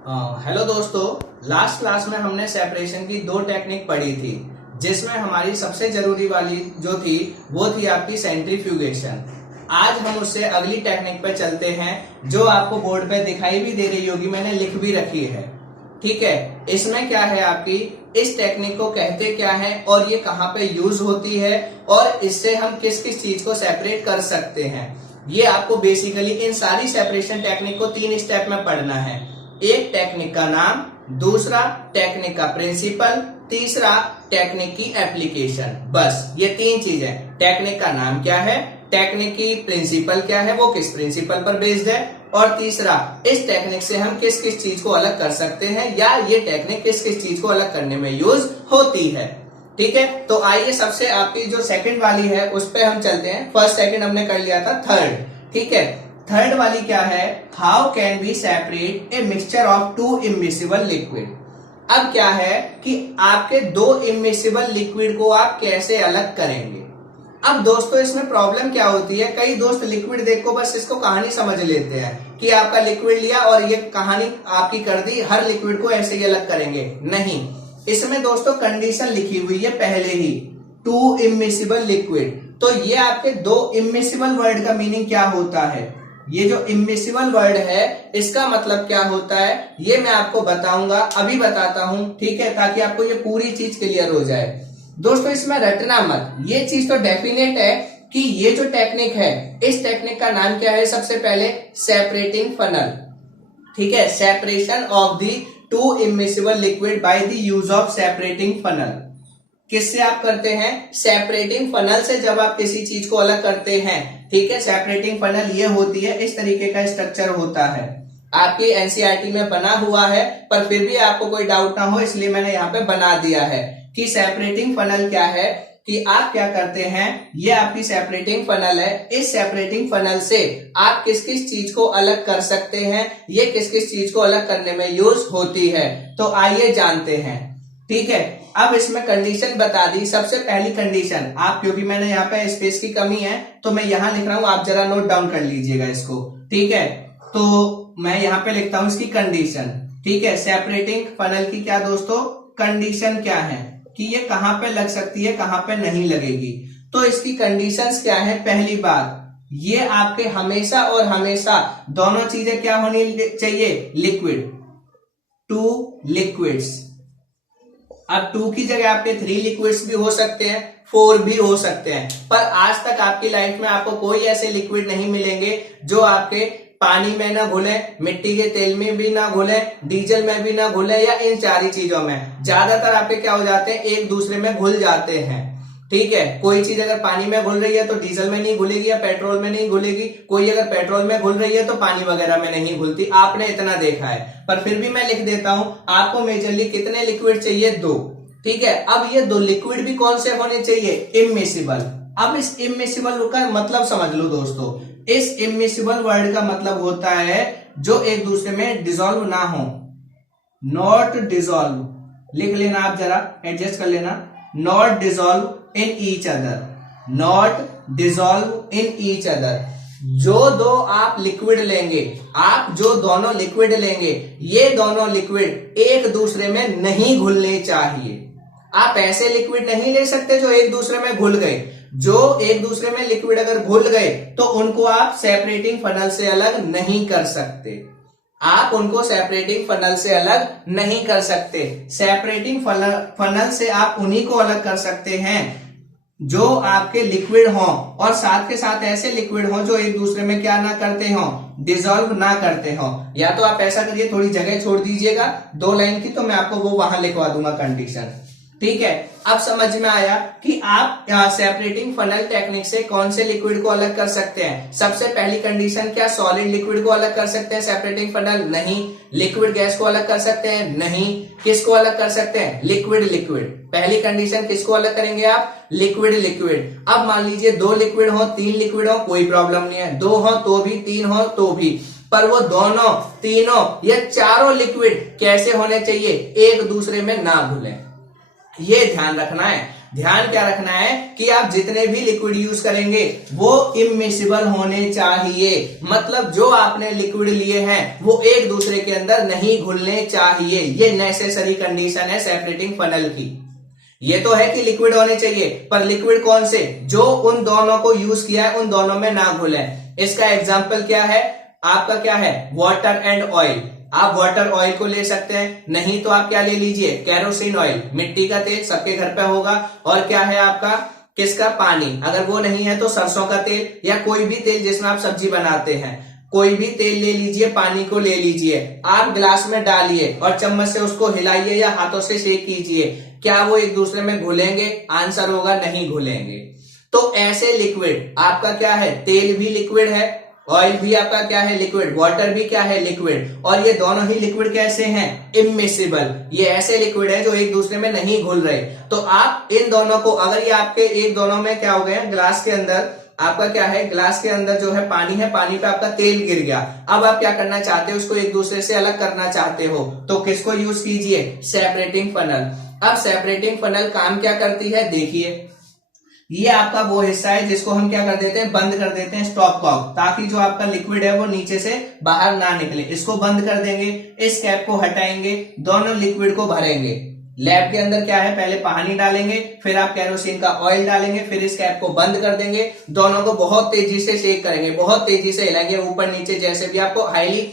Hello दोस्तों, last class में हमने सेपरेशन की दो टेक्निक पढ़ी थी, जिसमें हमारी सबसे जरूरी वाली जो थी वो थी आपकी सेंट्रीफ्यूगेशन। आज हम उससे अगली टेक्निक पे चलते हैं, जो आपको बोर्ड पे दिखाई भी दे रही होगी, मैंने लिख भी रखी है। ठीक है, इसमें क्या है आपकी, इस टेक्निक को कहते क्या है और ये कहाँ पे यूज होती है और इससे हम किस किस चीज को सेपरेट कर सकते हैं, ये आपको बेसिकली इन सारी सेपरेशन टेक्निक को 3 स्टेप में पढ़ना है। एक टेक्निक का नाम, दूसरा टेक्निक का प्रिंसिपल, तीसरा टेक्निक की एप्लीकेशन। बस ये 3 चीजें। टेक्निक का नाम क्या है, टेक्निक की प्रिंसिपल क्या है, वो किस प्रिंसिपल पर बेस्ड है, और तीसरा इस टेक्निक से हम किस किस चीज को अलग कर सकते हैं या ये टेक्निक किस किस चीज को अलग करने में यूज होती है। ठीक है, तो आइए सबसे आपकी जो सेकंड वाली है उस पे हम चलते हैं। फर्स्ट सेकंड हमने कर लिया था, थर्ड। ठीक है, थर्ड वाली क्या है, how can be separate a mixture of 2 immiscible liquid. अब क्या है कि आपके 2 इमिसिबल लिक्विड को आप कैसे अलग करेंगे। अब दोस्तों इसमें प्रॉब्लम क्या होती है, कई दोस्त लिक्विड देख को बस इसको कहानी समझ लेते हैं कि आपका लिक्विड लिया और ये कहानी आपकी कर दी, हर लिक्विड को ऐसे ही अलग करेंगे। नहीं, इसमें दोस्तों कंडीशन लिखी हुई है पहले ही, 2 इमिसिबल लिक्विड। तो ये आपके 2 इमिसिबल वर्ड का मीनिंग क्या होता है, ये जो इमिसिबल वर्ड है इसका मतलब क्या होता है, ये मैं आपको बताऊंगा, अभी बताता हूं। ठीक है, ताकि आपको ये पूरी चीज क्लियर हो जाए। दोस्तों इसमें रटना मत, ये चीज तो डेफिनेट है कि ये जो टेक्निक है, इस टेक्निक का नाम क्या है, सबसे पहले सेपरेटिंग फनल। ठीक है, separation of the 2 immiscible liquid by the use of separating funnel. किससे आप करते हैं, सेपरेटिंग फनल से जब आप किसी चीज को अलग करते हैं। ठीक है, सेपरेटिंग फनल ये होती है, इस तरीके का स्ट्रक्चर होता है, आपकी एनसीईआरटी में बना हुआ है, पर फिर भी आपको कोई डाउट ना हो इसलिए मैंने यहाँ पे बना दिया है कि सेपरेटिंग फनल क्या है। कि आप क्या करते हैं, ये आपकी सेपरेटिंग फनल है, इस सेपरेटिंग फनल से आप किस किस चीज को अलग कर सकते हैं, ये किस किस चीज को अलग करने में यूज होती है। तो आइए जानते हैं। ठीक है, अब इसमें कंडीशन बता दी। सबसे पहली कंडीशन आप, क्योंकि मैंने यहाँ पे स्पेस की कमी है तो मैं यहाँ लिख रहा हूं, आप जरा नोट डाउन कर लीजिएगा इसको। ठीक है, तो मैं यहाँ पे लिखता हूं इसकी कंडीशन। ठीक है, सेपरेटिंग फनल की क्या दोस्तों कंडीशन क्या है कि ये कहां पे लग सकती है, कहां पे नहीं लगेगी। तो इसकी कंडीशंस क्या है, पहली बात, ये आपके हमेशा और हमेशा दोनों चीजें क्या होनी चाहिए, लिक्विड, 2 लिक्विड्स। अब 2 की जगह आपके 3 लिक्विड्स भी हो सकते हैं, 4 भी हो सकते हैं, पर आज तक आपकी लाइफ में आपको कोई ऐसे लिक्विड नहीं मिलेंगे जो आपके पानी में ना घुले, मिट्टी के तेल में भी ना घुले, डीजल में भी ना घुले, या इन 4 ही चीजों में। ज्यादातर आपके क्या हो जाते हैं, एक दूसरे में घुल जाते हैं। ठीक है, कोई चीज अगर पानी में घुल रही है तो डीजल में नहीं घुलेगी या पेट्रोल में नहीं घुलेगी, कोई अगर पेट्रोल में घुल रही है तो पानी वगैरह में नहीं घुलती। आपने इतना देखा है, पर फिर भी मैं लिख देता हूं, आपको मेजरली कितने लिक्विड चाहिए, 2। ठीक है, अब ये 2 लिक्विड भी कौन से होने चाहिए, इमिसिबल। अब इस इमिसिबल का मतलब समझ लो दोस्तों, इस इमिसिबल वर्ड का मतलब होता है जो एक दूसरे में डिसॉल्व ना हो, नॉट डिसॉल्व। लिख लेना आप, जरा एडजस्ट कर लेना, not dissolve in each other, not dissolve in each other. जो 2 आप लिक्विड लेंगे, आप जो दोनों लिक्विड लेंगे, ये दोनों लिक्विड एक दूसरे में नहीं घुलने चाहिए। आप ऐसे लिक्विड नहीं ले सकते जो एक दूसरे में घुल गए। जो एक दूसरे में लिक्विड अगर घुल गए तो उनको आप सेपरेटिंग फनल से अलग नहीं कर सकते, आप उनको सेपरेटिंग फनल से अलग नहीं कर सकते। सेपरेटिंग फनल से आप उन्हीं को अलग कर सकते हैं जो आपके लिक्विड हों, और साथ के साथ ऐसे लिक्विड हों जो एक दूसरे में क्या ना करते हों, डिसॉल्व ना करते हों। या तो आप ऐसा करिए, थोड़ी जगह छोड़ दीजिएगा 2 लाइन की, तो मैं आपको वो वहां लिखवा दूंगा कंडीशन। ठीक है, अब समझ में आया कि आप सेपरेटिंग फनल टेक्निक से कौन से लिक्विड को अलग कर सकते हैं। सबसे पहली कंडीशन क्या, सॉलिड लिक्विड को अलग कर सकते हैं सेपरेटिंग फनल, नहीं। लिक्विड गैस को अलग कर सकते हैं, नहीं। किसको अलग कर सकते हैं, लिक्विड लिक्विड। पहली कंडीशन किसको अलग करेंगे आप, लिक्विड लिक्विड। अब मान लीजिए 2 लिक्विड हो, 3 लिक्विड हो, कोई प्रॉब्लम नहीं है, 2 हो तो भी, 3 हो तो भी, पर वो दोनों, तीनों या चारों लिक्विड कैसे होने चाहिए, एक दूसरे में ना घुले, ये ध्यान रखना है। ध्यान क्या रखना है कि आप जितने भी लिक्विड यूज करेंगे वो इमिसिबल होने चाहिए, मतलब जो आपने लिक्विड लिए हैं वो एक दूसरे के अंदर नहीं घुलने चाहिए। ये नेसेसरी कंडीशन है सेपरेटिंग फनल की। ये तो है कि लिक्विड होने चाहिए, पर लिक्विड कौन से, जो उन दोनों को यूज किया है उन दोनों में ना घुले। इसका एग्जाम्पल क्या है, आपका क्या है, वाटर एंड ऑयल। आप वाटर ऑयल को ले सकते हैं, नहीं तो आप क्या ले लीजिए, कैरोसिन ऑयल, मिट्टी का तेल सबके घर पे होगा। और क्या है आपका, किसका, पानी। अगर वो नहीं है तो सरसों का तेल या कोई भी तेल जिसमें आप सब्जी बनाते हैं, कोई भी तेल ले लीजिए, पानी को ले लीजिए, आप गिलास में डालिए और चम्मच से उसको हिलाइए या हाथों से शेक कीजिए। क्या वो एक दूसरे में घुलेंगे, आंसर होगा नहीं घुलेंगे। तो ऐसे लिक्विड आपका क्या है, तेल भी लिक्विड है, ऑयल भी आपका क्या है, लिक्विड, वाटर भी क्या है, लिक्विड। और ये दोनों ही लिक्विड कैसे हैं, इमिसिबल। ये ऐसे लिक्विड है जो एक दूसरे में नहीं घुल रहे। तो आप इन दोनों को, अगर ये आपके एक दोनों में क्या हो गया, ग्लास के अंदर आपका क्या है, ग्लास के अंदर जो है पानी पे आपका तेल गिर गया। अब आप क्या करना चाहते हो, उसको एक दूसरे से अलग करना चाहते हो, तो किसको यूज कीजिए, सेपरेटिंग फनल। अब सेपरेटिंग फनल काम क्या करती है, देखिए ये आपका वो हिस्सा है जिसको हम क्या कर देते हैं, बंद कर देते हैं, स्टॉप कॉक, ताकि जो आपका लिक्विड है वो नीचे से बाहर ना निकले। इसको बंद कर देंगे, इस कैप को हटाएंगे, दोनों लिक्विड को भरेंगे। लैब के अंदर क्या है, पहले पानी डालेंगे, फिर आप केरोसिन का ऑयल डालेंगे, फिर इस कैप को बंद कर देंगे, दोनों को बहुत तेजी से शेक करेंगे, बहुत तेजी से हिलाएंगे, ऊपर नीचे जैसे भी आपको हाईली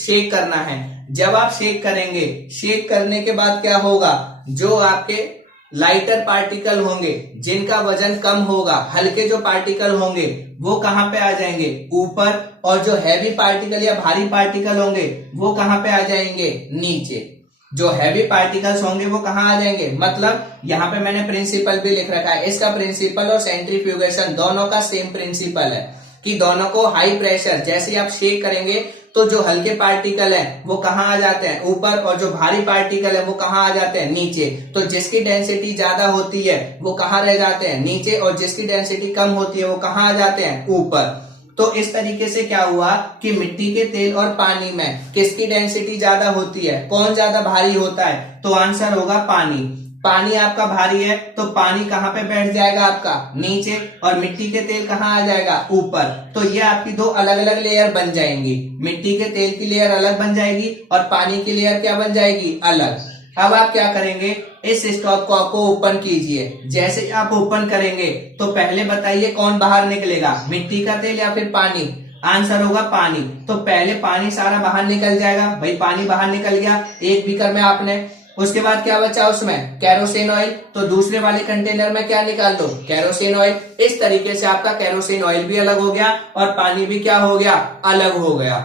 शेक करना है। जब आप शेक करेंगे, शेक करने के बाद क्या होगा, जो आपके लाइटर पार्टिकल होंगे जिनका वजन कम होगा, हल्के जो पार्टिकल होंगे वो कहां पे आ जाएंगे, ऊपर, और जो हैवी पार्टिकल या भारी पार्टिकल होंगे वो कहां पे आ जाएंगे, नीचे। जो हैवी पार्टिकल्स होंगे वो कहां आ जाएंगे, मतलब यहां पे मैंने प्रिंसिपल भी लिख रखा है। इसका प्रिंसिपल और सेंट्रीफ्यूगेशन दोनों का सेम प्रिंसिपल है कि दोनों को हाई प्रेशर, जैसे आप शेक करेंगे तो जो हल्के पार्टिकल हैं वो कहां आ जाते हैं, ऊपर, और जो भारी पार्टिकल है वो कहां आ जाते हैं, नीचे। तो जिसकी डेंसिटी ज्यादा होती है वो कहां रह जाते हैं, नीचे, और जिसकी डेंसिटी कम होती है वो कहां आ जाते हैं, ऊपर। तो इस तरीके से क्या हुआ कि मिट्टी के तेल और पानी में किसकी डेंसिटी ज्यादा होती है, कौन ज्यादा भारी होता है, तो आंसर होगा पानी। पानी आपका भारी है तो पानी कहां पे बैठ जाएगा, आपका नीचे, और मिट्टी के तेल कहां आ जाएगा, ऊपर। तो ये आपकी दो अलग अलग लेयर बन जाएंगी, मिट्टी के तेल की लेयर अलग बन जाएगी और पानी की लेयर क्या बन जाएगी, अलग। अब आप क्या करेंगे, इस स्टॉप कॉक को ओपन कीजिए। जैसे आप ओपन करेंगे तो पहले बताइए कौन बाहर निकलेगा, मिट्टी का तेल या फिर पानी, आंसर होगा पानी। तो पहले पानी सारा बाहर निकल जाएगा, भाई पानी बाहर निकल गया एक बीकर में आपने। उसके बाद क्या बचा उसमें, कैरोसिन ऑयल, तो दूसरे वाले कंटेनर में क्या निकाल दो, कैरोसिन ऑयल। इस तरीके से आपका कैरोसिन ऑयल भी अलग हो गया और पानी भी क्या हो गया, अलग हो गया।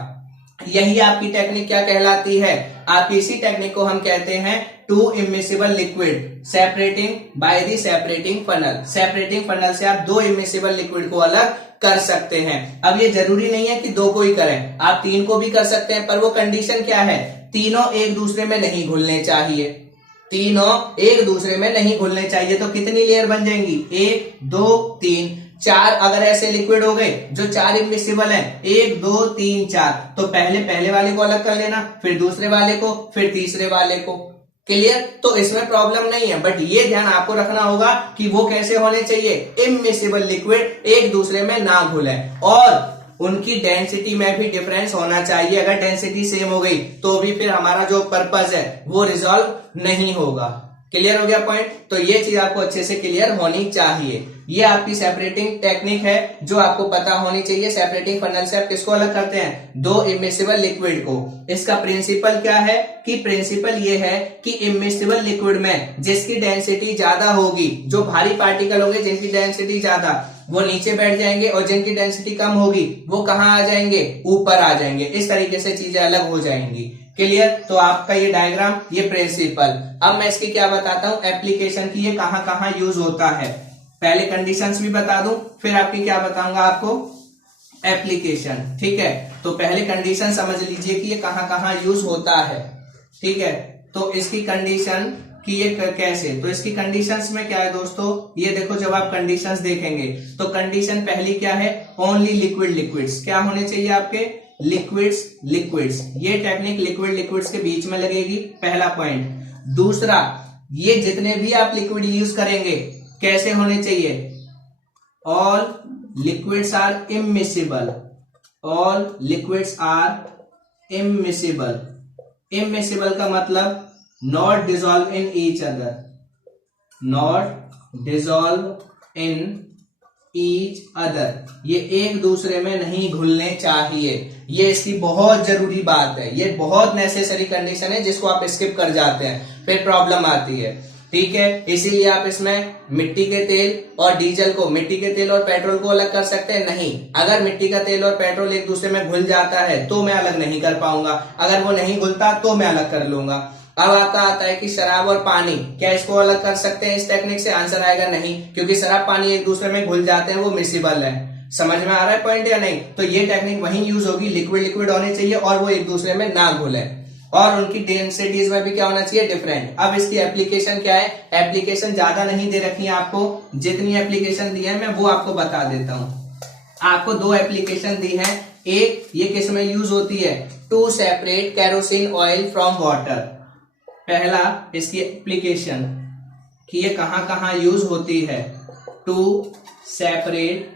यही आपकी टेक्निक क्या कहलाती है, आप इसी टेक्निक को हम कहते हैं to immiscible liquid separating by the separating funnel. Separating funnel से आप दो इमिसिबल लिक्विड को अलग कर सकते हैं। अब ये जरूरी नहीं है कि दो को ही करें, आप तीन को भी कर सकते हैं, पर वो कंडीशन क्या है, तीनों एक दूसरे में नहीं घुलने चाहिए, तीनों एक दूसरे में नहीं घुलने चाहिए। तो कितनी लेयर बन जाएंगी, 1 2 3 4। अगर ऐसे लिक्विड हो गए जो 4 इमिसिबल हैं, 1 2 3 4, तो पहले वाले को अलग कर लेना, फिर दूसरे वाले को, फिर तीसरे वाले को। क्लियर, तो इसमें प्रॉब्लम नहीं है, बट ये ध्यान आपको रखना होगा कि वो कैसे होने चाहिए, इमिसिबल लिक्विड एक दूसरे में ना घुले, और उनकी डेंसिटी में भी डिफरेंस होना चाहिए। अगर डेंसिटी सेम हो गई तो भी फिर हमारा जो पर्पस है वो रिजॉल्व नहीं होगा। क्लियर हो गया पॉइंट, तो ये चीज आपको अच्छे से क्लियर होनी चाहिए। ये आपकी सेपरेटिंग टेक्निक है जो आपको पता होनी चाहिए। सेपरेटिंग फनल से आप किसको अलग करते हैं, दो इमिसिबल लिक्विड को। इसका प्रिंसिपल क्या है, कि प्रिंसिपल ये है कि इमिसिबल लिक्विड में जिसकी डेंसिटी ज्यादा होगी, जो भारी पार्टिकल होंगे जिनकी डेंसिटी ज्यादा, वो नीचे बैठ जाएंगे, और जिनकी डेंसिटी कम होगी वो कहां आ जाएंगे, ऊपर आ जाएंगे। इस तरीके से चीजें अलग हो जाएंगी। क्लियर, तो आपका ये डायग्राम, ये प्रिंसिपल। अब मैं इसकी क्या बताता हूं, एप्लीकेशन की, ये कहां कहां यूज होता है। पहले कंडीशंस भी बता दूं, फिर आपकी क्या बताऊंगा आपको, एप्लीकेशन। ठीक है, तो पहले कंडीशन समझ लीजिए कि ये कहां कहां यूज होता है। ठीक है, तो इसकी कंडीशन कि ये कैसे, तो इसकी कंडीशंस में क्या है दोस्तों, ये देखो, जब आप कंडीशंस देखेंगे तो कंडीशन पहली क्या है, ओनली लिक्विड लिक्विड्स। क्या होने चाहिए आपके, लिक्विड्स लिक्विड्स। ये टेक्निक लिक्विड लिक्विड्स के बीच में लगेगी, पहला पॉइंट। दूसरा, ये जितने भी आप लिक्विड यूज करेंगे कैसे होने चाहिए? All liquids are immiscible, all liquids are immiscible. Immiscible का मतलब not dissolve in each other, not dissolve in each other, ये एक दूसरे में नहीं घुलने चाहिए। ये इसकी बहुत जरूरी बात है, ये बहुत नेसेसरी कंडीशन है जिसको आप स्किप कर जाते हैं, फिर प्रॉब्लम आती है। ठीक है, इसीलिए आप इसमें मिट्टी के तेल और डीजल को, मिट्टी के तेल और पेट्रोल को अलग कर सकते हैं? नहीं। अगर मिट्टी का तेल और पेट्रोल एक दूसरे में घुल जाता है तो मैं अलग नहीं कर पाऊंगा, अगर वो नहीं घुलता तो मैं अलग कर लूंगा। अब आता है कि शराब और पानी, क्या इसको अलग कर सकते हैं इस टेक्निक से? आंसर आएगा नहीं, क्योंकि शराब पानी एक दूसरे में घुल जाते हैं, वो मिसिबल है। समझ में आ रहा है पॉइंट या नहीं? तो ये टेक्निक वहीं यूज होगी, लिक्विड लिक्विड होने चाहिए और वो एक दूसरे में ना घुले, और उनकी डेंसिटीज में भी क्या होना चाहिए? डिफरेंट। अब इसकी एप्लीकेशन क्या है? एप्लीकेशन ज्यादा नहीं दे रखी है आपको, जितनी एप्लीकेशन दी है मैं वो आपको बता देता हूं। आपको दो एप्लीकेशन दी है। एक, ये किस में यूज होती है? To separate kerosene oil from water. पहला इसकी एप्लीकेशन कि ये कहां कहां यूज होती है। To separate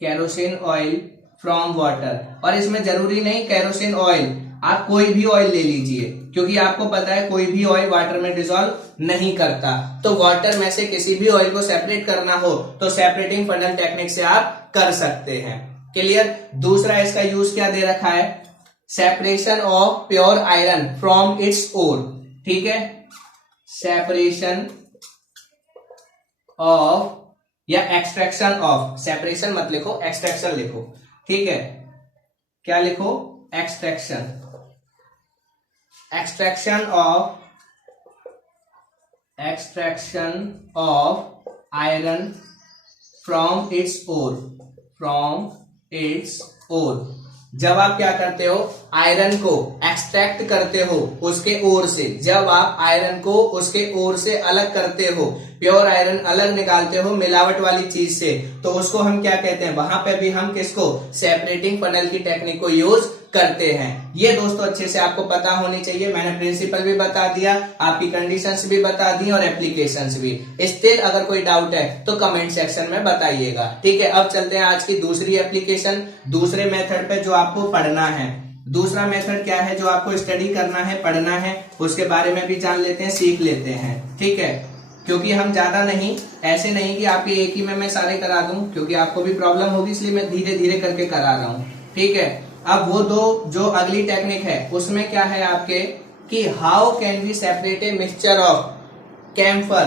kerosene oil from water. और इसमें जरूरी नहीं केरोसिन ऑयल, आप कोई भी ऑयल ले लीजिए, क्योंकि आपको पता है कोई भी ऑयल वाटर में डिसॉल्व नहीं करता। तो वाटर में से किसी भी ऑयल को सेपरेट करना हो तो सेपरेटिंग फनल टेक्निक से आप कर सकते हैं। क्लियर? दूसरा इसका यूज क्या दे रखा है? Separation of pure iron from its ore. ठीक है, सेपरेशन ऑफ या एक्सट्रैक्शन ऑफ, सेपरेशन मत लिखो, एक्सट्रैक्शन लिखो। ठीक है, क्या लिखो? Extraction. Extraction of iron from its ore. जब आप क्या करते हो? आयरन को एक्सट्रैक्ट करते हो उसके ओर से, जब आप आयरन को उसके ओर से अलग करते हो, प्योर आयरन अलग निकालते हो मिलावट वाली चीज से, तो उसको हम क्या कहते हैं? वहां पे भी हम किसको? सेपरेटिंग फनल की टेक्निक को यूज करते हैं। ये दोस्तों अच्छे से आपको पता होनी चाहिए। मैंने प्रिंसिपल भी बता दिया, आपकी कंडीशंस भी बता दी और एप्लीकेशंस भी। स्टिल अगर कोई डाउट है तो कमेंट सेक्शन में बताइएगा। ठीक है, अब चलते हैं आज की दूसरी एप्लीकेशन, दूसरे मेथड पे जो आपको पढ़ना है। दूसरा मेथड क्या है जो आपको स्टडी करना है, पढ़ना है, उसके बारे में भी जान लेते हैं, सीख लेते हैं। ठीक है, क्योंकि हम ज्यादा नहीं, ऐसे नहीं कि आपके एक ही में मैं सारे करा दूं, क्योंकि आपको भी प्रॉब्लम होगी, इसलिए मैं धीरे धीरे करके करा रहा हूं। ठीक है, अब वो दो जो अगली टेक्निक है उसमें क्या है आपके कि how can we separate a mixture of camphor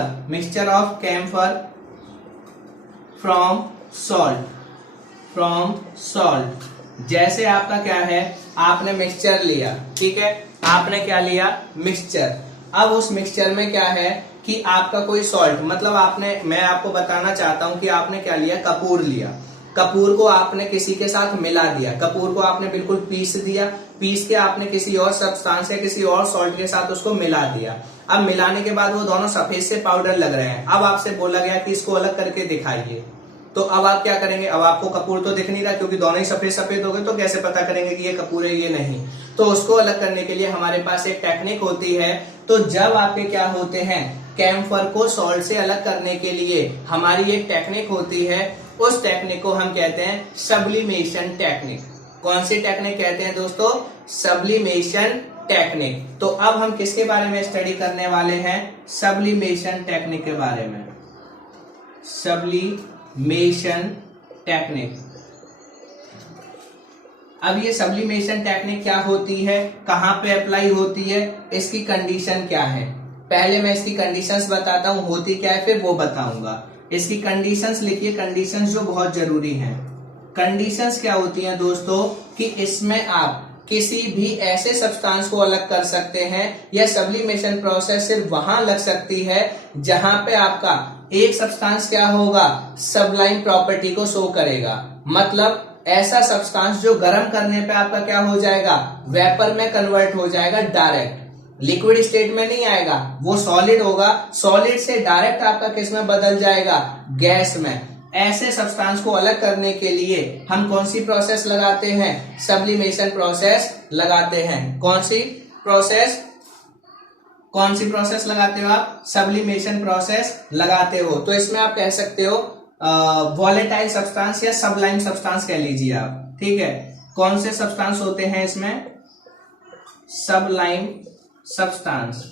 from salt. जैसे आपका क्या है, आपने मिक्सचर लिया, ठीक है, आपने क्या लिया? मिक्सचर। अब उस मिक्सचर में क्या है कि आपका कोई सॉल्ट, मतलब मैं आपको बताना चाहता हूं कि आपने क्या लिया? कपूर लिया। कपूर को आपने किसी के साथ मिला दिया, कपूर को आपने बिल्कुल पीस दिया, पीस के आपने किसी और सब्सटेंस या किसी और सॉल्ट के साथ उसको मिला दिया। अब मिलाने के बाद वो दोनों सफेद से पाउडर लग रहे हैं। अब आपसे बोला गया कि इसको अलग करके दिखाइए, तो अब आप क्या करेंगे? अब आपको कपूर तो दिख नहीं रहा, क्योंकि दोनों ही सफेद सफेद हो गए, तो कैसे पता करेंगे कि ये कपूर है ये नहीं? तो उसको अलग करने के लिए हमारे पास एक टेक्निक होती है। तो जब आपके क्या होते हैं, कैम्फर को सॉल्ट से अलग करने के लिए हमारी एक टेक्निक होती है, उस टेक्निक को हम कहते हैं सब्लिमेशन टेक्निक। कौन सी टेक्निक कहते हैं दोस्तों? Sublimation technique. तो अब हम किसके बारे में स्टडी करने वाले हैं? सब्लिमेशन टेक्निक के बारे में। Sublimation technique. अब ये सब्लिमेशन टेक्निक क्या होती है, कहां पे अप्लाई होती है, इसकी कंडीशन क्या है? पहले मैं इसकी कंडीशंस बताता हूं होती क्या है, फिर वो बताऊंगा। इसकी कंडीशंस लिखिए, कंडीशंस जो बहुत जरूरी हैं। कंडीशंस क्या होती हैं दोस्तों कि इसमें आप किसी भी ऐसे सब्सटेंस को अलग कर सकते हैं, या सब्लिमेशन प्रोसेस सिर्फ वहां लग सकती है जहां पे आपका एक सब्सटेंस क्या होगा? सबलाइन प्रॉपर्टी को शो करेगा। मतलब ऐसा सब्सटेंस जो गर्म करने पे आपका क्या हो जाएगा? वेपर में कन्वर्ट हो जाएगा, डायरेक्ट लिक्विड स्टेट में नहीं आएगा, वो सॉलिड होगा, सॉलिड से डायरेक्ट आपका किस में बदल जाएगा? गैस में। ऐसे सब्सटेंस को अलग करने के लिए हम कौन सी प्रोसेस लगाते हैं? सब्लिमेशन प्रोसेस लगाते हैं। कौन सी प्रोसेस? कौन सी प्रोसेस लगाते हो आप? सब्लिमेशन प्रोसेस लगाते हो। तो इसमें आप कह सकते हो वॉलेटाइल सब्सटेंस या सबलाइम सब्सटेंस कह लीजिए आप, ठीक है। कौन से सब्सटेंस होते हैं इसमें? Sublime substance.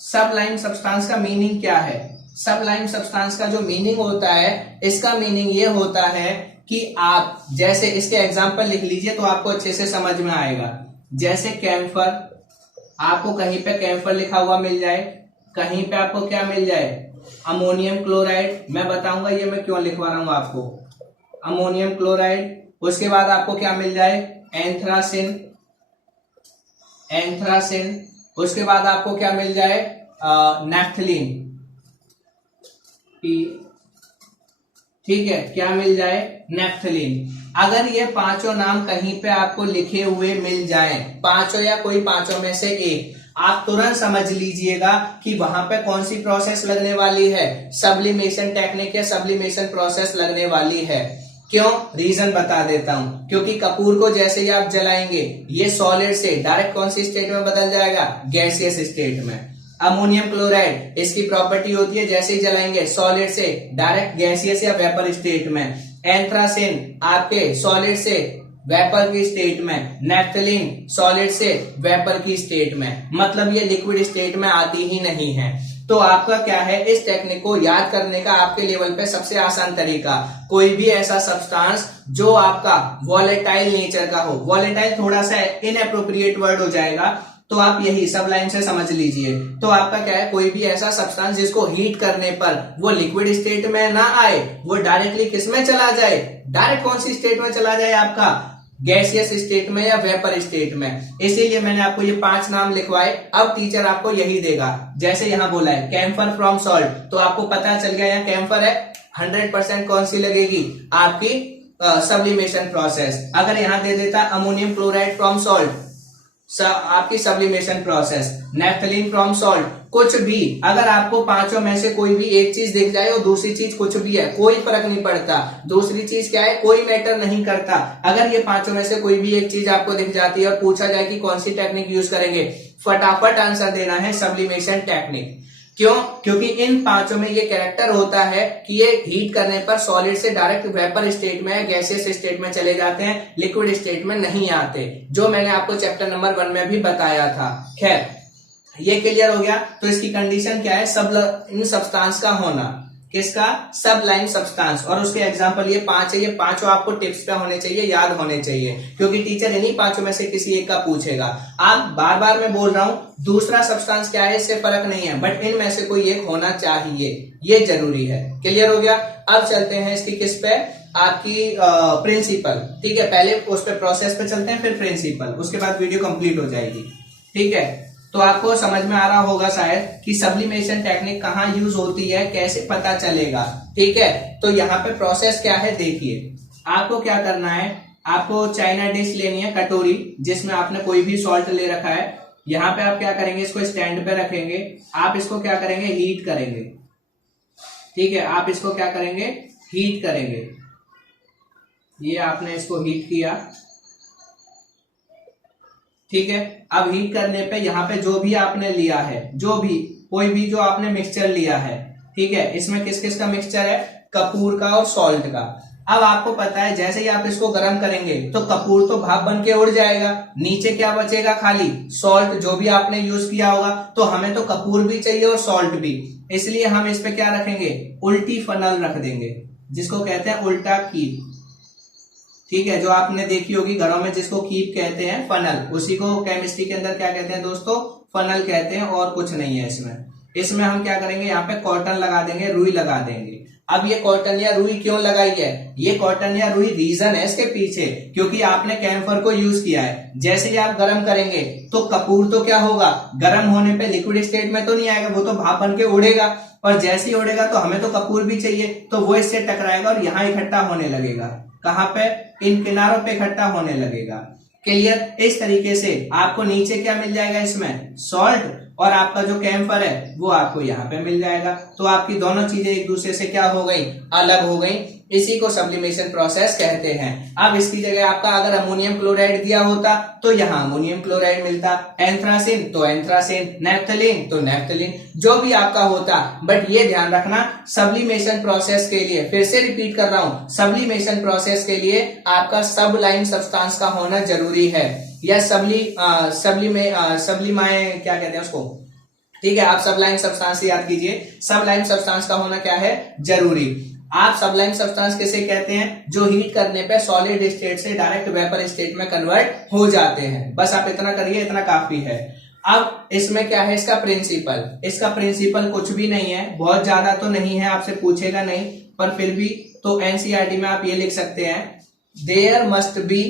सबलाइम सब्सटेंस का मीनिंग क्या है? सबलाइम सब्सटेंस का जो मीनिंग होता है, इसका मीनिंग ये होता है कि आप जैसे इसके एग्जांपल लिख लीजिए तो आपको अच्छे से समझ में आएगा। जैसे कैम्फर, आपको कहीं पे कैम्फर लिखा हुआ मिल जाए, कहीं पे आपको क्या मिल जाए? Ammonium chloride. मैं बताऊंगा ये मैं क्यों लिखवा रहा हूं आपको, अमोनियम क्लोराइड। उसके बाद आपको क्या मिल जाए? Anthracene, anthracene. उसके बाद आपको क्या मिल जाए? नैफ्थलीन, ठीक है, क्या मिल जाए? नैफ्थलीन। अगर ये पांचों नाम कहीं पे आपको लिखे हुए मिल जाएं, पांचों या कोई पांचों में से एक, आप तुरंत समझ लीजिएगा कि वहां पे कौन सी प्रोसेस लगने वाली है? सब्लिमेशन टेक्निक या सब्लिमेशन प्रोसेस लगने वाली है। क्यों? रीजन बता देता हूं। क्योंकि कपूर को जैसे ही आप जलाएंगे ये सॉलिड से डायरेक्ट कौन सी स्टेट में बदल जाएगा? गैसियस स्टेट में। अमोनियम क्लोराइड, इसकी प्रॉपर्टी होती है जैसे ही जलाएंगे सॉलिड से डायरेक्ट गैसियस या वेपर स्टेट में। एंथ्रासिन आपके सॉलिड से वेपर की स्टेट में। नैफ्थलीन सॉलिड से वेपर की स्टेट में। मतलब ये लिक्विड स्टेट में आती ही नहीं है। तो आपका क्या है, इस टेक्निक को याद करने का आपके लेवल पे सबसे आसान तरीका, कोई भी ऐसा सब्सटेंस जो आपका वॉलेटाइल नेचर का हो। वॉलेटाइल थोड़ा सा इनएप्रोप्रिएट वर्ड हो जाएगा, तो आप यही सब लाइन से समझ लीजिए। तो आपका क्या है, कोई भी ऐसा सब्सटेंस जिसको हीट करने पर वो लिक्विड स्टेट में ना आए, वो डायरेक्टली किस में चला जाए? डायरेक्ट कौन सी स्टेट में चला जाए? आपका गैसियस स्टेट में या वेपर स्टेट में। इसीलिए मैंने आपको ये 5 नाम लिखवाए। अब टीचर आपको यही देगा। जैसे यहां बोला है कैम्फर फ्रॉम सॉल्ट, तो आपको पता चल गया यहाँ कैम्फर है, 100% कौन सी लगेगी? आपकी सब्लिमेशन प्रोसेस। अगर यहां दे देता अमोनियम क्लोराइड फ्रॉम सॉल्ट, आपकी sublimation process. Naphthalene from salt, कुछ भी। अगर आपको पांचों में से कोई भी एक चीज दिख जाए और दूसरी चीज कुछ भी है, कोई फर्क नहीं पड़ता। दूसरी चीज क्या है, कोई मैटर नहीं करता। अगर ये पांचों में से कोई भी एक चीज आपको दिख जाती है और पूछा जाए कि कौन सी टेक्निक यूज करेंगे, फटाफट आंसर देना है सब्लिमेशन टेक्निक। क्यों? क्योंकि इन पांचों में ये कैरेक्टर होता है कि ये हीट करने पर सॉलिड से डायरेक्ट वेपर स्टेट में, गैसियस स्टेट में चले जाते हैं, लिक्विड स्टेट में नहीं आते, जो मैंने आपको चैप्टर नंबर 1 में भी बताया था। खैर, ये क्लियर हो गया। तो इसकी कंडीशन क्या है? इन सब्सटेंस का होना। किसका? Sublime substance. और उसके एग्जांपल ये 5 है। ये पांचों आपको टिप्स पे होने चाहिए, याद होने चाहिए, क्योंकि टीचर इन्हीं पांचों में से किसी एक का पूछेगा। आप बार बार मैं बोल रहा हूं, दूसरा सब्सटेंस क्या है इससे फर्क नहीं है, बट इनमें से कोई एक होना चाहिए, ये जरूरी है। क्लियर हो गया। अब चलते हैं इसकी किस पे? आपकी प्रिंसिपल। ठीक है, पहले उस पे प्रोसेस पे चलते हैं, फिर प्रिंसिपल, उसके बाद वीडियो कंप्लीट हो जाएगी। ठीक है, तो आपको समझ में आ रहा होगा शायद कि सब्लिमेशन टेक्निक कहाँ यूज होती है, कैसे पता चलेगा। ठीक है, तो यहाँ पे प्रोसेस क्या है देखिए। आपको क्या करना है, आपको चाइना डिश लेनी है, कटोरी, जिसमें आपने कोई भी सॉल्ट ले रखा है। यहाँ पे आप क्या करेंगे, इसको स्टैंड पे रखेंगे। आप इसको क्या करेंगे, हीट करेंगे। ठीक है, आप इसको क्या करेंगे, हीट करेंगे। ये आपने इसको हीट किया। ठीक है, अब हीट करने पे यहाँ पे जो भी आपने लिया है, जो भी कोई भी जो आपने मिक्सचर लिया है, ठीक है, इसमें किस किस का मिक्सचर है? कपूर का और सॉल्ट का। अब आपको पता है जैसे ही आप इसको गर्म करेंगे तो कपूर तो भाप बन के उड़ जाएगा, नीचे क्या बचेगा? खाली सॉल्ट, जो भी आपने यूज किया होगा। तो हमें तो कपूर भी चाहिए और सॉल्ट भी, इसलिए हम इस पे क्या रखेंगे? उल्टी फनल रख देंगे, जिसको कहते हैं उल्टा कीप। ठीक है, जो आपने देखी होगी घरों में, जिसको कीप कहते हैं, फनल, उसी को केमिस्ट्री के अंदर क्या कहते हैं दोस्तों? फनल कहते हैं, और कुछ नहीं है इसमें। इसमें हम क्या करेंगे, यहाँ पे कॉटन लगा देंगे, रुई लगा देंगे। अब ये कॉटन या रुई क्यों लगाई है? ये कॉटन या रुई रीजन है इसके पीछे, क्योंकि आपने कैम्फर को यूज किया है। जैसे ही आप गर्म करेंगे तो कपूर तो क्या होगा, गर्म होने पे लिक्विड स्टेट में तो नहीं आएगा, वो तो भाप बन के उड़ेगा। और जैसे ही उड़ेगा तो हमें तो कपूर भी चाहिए, तो वो इससे टकराएगा और यहाँ इकट्ठा होने लगेगा। कहाँ पे? इन किनारों पे इकट्ठा होने लगेगा। क्लियर? इस तरीके से आपको नीचे क्या मिल जाएगा, इसमें सॉल्ट, और आपका जो कैम्फर है वो आपको यहाँ पे मिल जाएगा। तो आपकी दोनों चीजें एक दूसरे से क्या हो गई? अलग हो गई। इसी को सब्लिमेशन प्रोसेस कहते हैं। अब इसकी जगह आपका अगर अमोनियम क्लोराइड दिया होता तो यहाँ अमोनियम क्लोराइड मिलता, एंथ्रासिन तो एंथ्रासिन, नेफ्थलीन तो नेफ्थलीन, जो भी आपका होता। बट ये ध्यान रखना सब्लिमेशन प्रोसेस के लिए, फिर से रिपीट कर रहा हूं, सब्लिमेशन प्रोसेस के लिए आपका सबलाइन सब्सटेंस का होना जरूरी है, या सब्लिमाए क्या कहते हैं उसको, ठीक है। आप सबलाइन सब्सटेंस याद कीजिए, सबलाइन सब्सटेंस का होना क्या है, जरूरी। आप सबलाइन सब्सटेंस किसे कहते हैं, जो हीट करने पे सॉलिड स्टेट से डायरेक्ट वेपर स्टेट में कन्वर्ट हो जाते हैं। बस आप इतना करिए, इतना काफी है। अब इसमें क्या है इसका प्रिंसिपल, इसका प्रिंसिपल कुछ भी नहीं है, बहुत ज्यादा तो नहीं है, आपसे पूछेगा नहीं, पर फिर भी तो एनसीईआरटी में आप ये लिख सकते हैं, there must be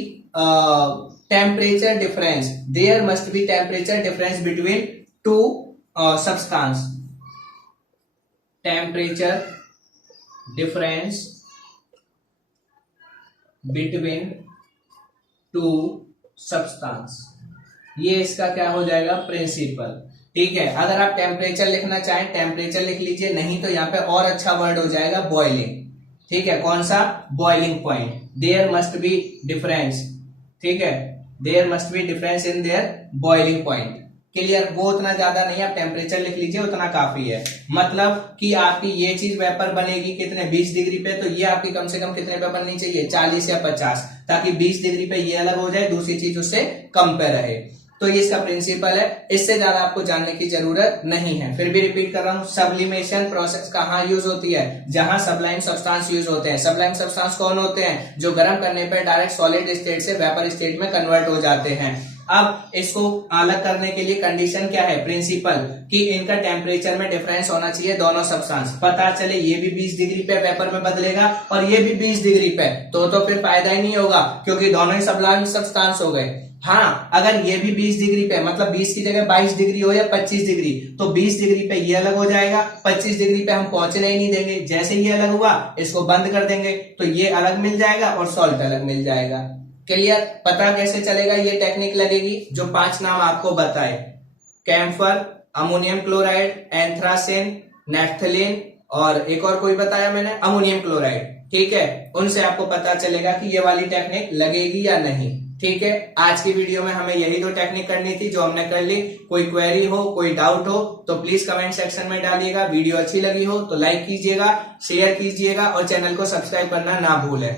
temperature difference, there must be temperature difference between two substance, temperature difference between two substance, ये इसका क्या हो जाएगा, प्रिंसिपल। ठीक है, अगर आप टेम्परेचर लिखना चाहें टेम्परेचर लिख लीजिए, नहीं तो यहाँ पे और अच्छा वर्ड हो जाएगा बॉइलिंग। ठीक है, कौन सा, boiling point. There must be difference, ठीक है, there must be difference in their boiling point. Clear, वो उतना ज्यादा नहीं, आप टेम्परेचर लिख लीजिए, उतना काफी है। मतलब कि आपकी ये चीज वेपर बनेगी कितने, 20 डिग्री पे, तो ये आपकी कम से कम कितने पे बननी चाहिए, 40 या 50, ताकि 20 डिग्री पे ये अलग हो जाए, दूसरी चीज उससे कम पे रहे। तो ये इसका प्रिंसिपल है, इससे ज्यादा आपको जानने की जरूरत नहीं है। फिर भी रिपीट कर रहा हूं, सब्लिमेशन प्रोसेस कहाँ यूज होती है, जहां सबलाइन सब्सटेंस यूज होते हैं। सबलाइन सब्सटेंस कौन होते हैं, जो गर्म करने पर डायरेक्ट सॉलिड स्टेट से वेपर स्टेट में कन्वर्ट हो जाते हैं। अब इसको अलग करने के लिए कंडीशन क्या है, प्रिंसिपल, कि इनका टेम्परेचर में डिफरेंस होना चाहिए, दोनों सब्सटेंस। पता चले ये भी 20 डिग्री पे वेपर में बदलेगा और ये भी 20 डिग्री पे, तो फिर फायदा ही नहीं होगा, क्योंकि दोनों ही सबलाइन सब्सटेंस हो गए। हाँ, अगर ये भी 20 डिग्री पे, मतलब 20 की जगह 22 डिग्री हो या 25 डिग्री, तो 20 डिग्री पे ये अलग हो जाएगा, 25 डिग्री पे हम पहुंचने ही नहीं देंगे। जैसे ये अलग हुआ, इसको बंद कर देंगे, तो ये अलग मिल जाएगा और सॉल्ट अलग मिल जाएगा। क्लियर, पता कैसे चलेगा, ये टेक्निक लगेगी जो 5 नाम आपको बताए, camphor, ammonium chloride, anthracene, naphthalene, और एक और कोई बताया मैंने, अमोनियम क्लोराइड। ठीक है, उनसे आपको पता चलेगा कि ये वाली टेक्निक लगेगी या नहीं। ठीक है, आज की वीडियो में हमें यही 2 टेक्निक करनी थी जो हमने कर ली। कोई क्वेरी हो, कोई डाउट हो तो प्लीज कमेंट सेक्शन में डालिएगा। वीडियो अच्छी लगी हो तो लाइक कीजिएगा, शेयर कीजिएगा और चैनल को सब्सक्राइब करना ना भूलें।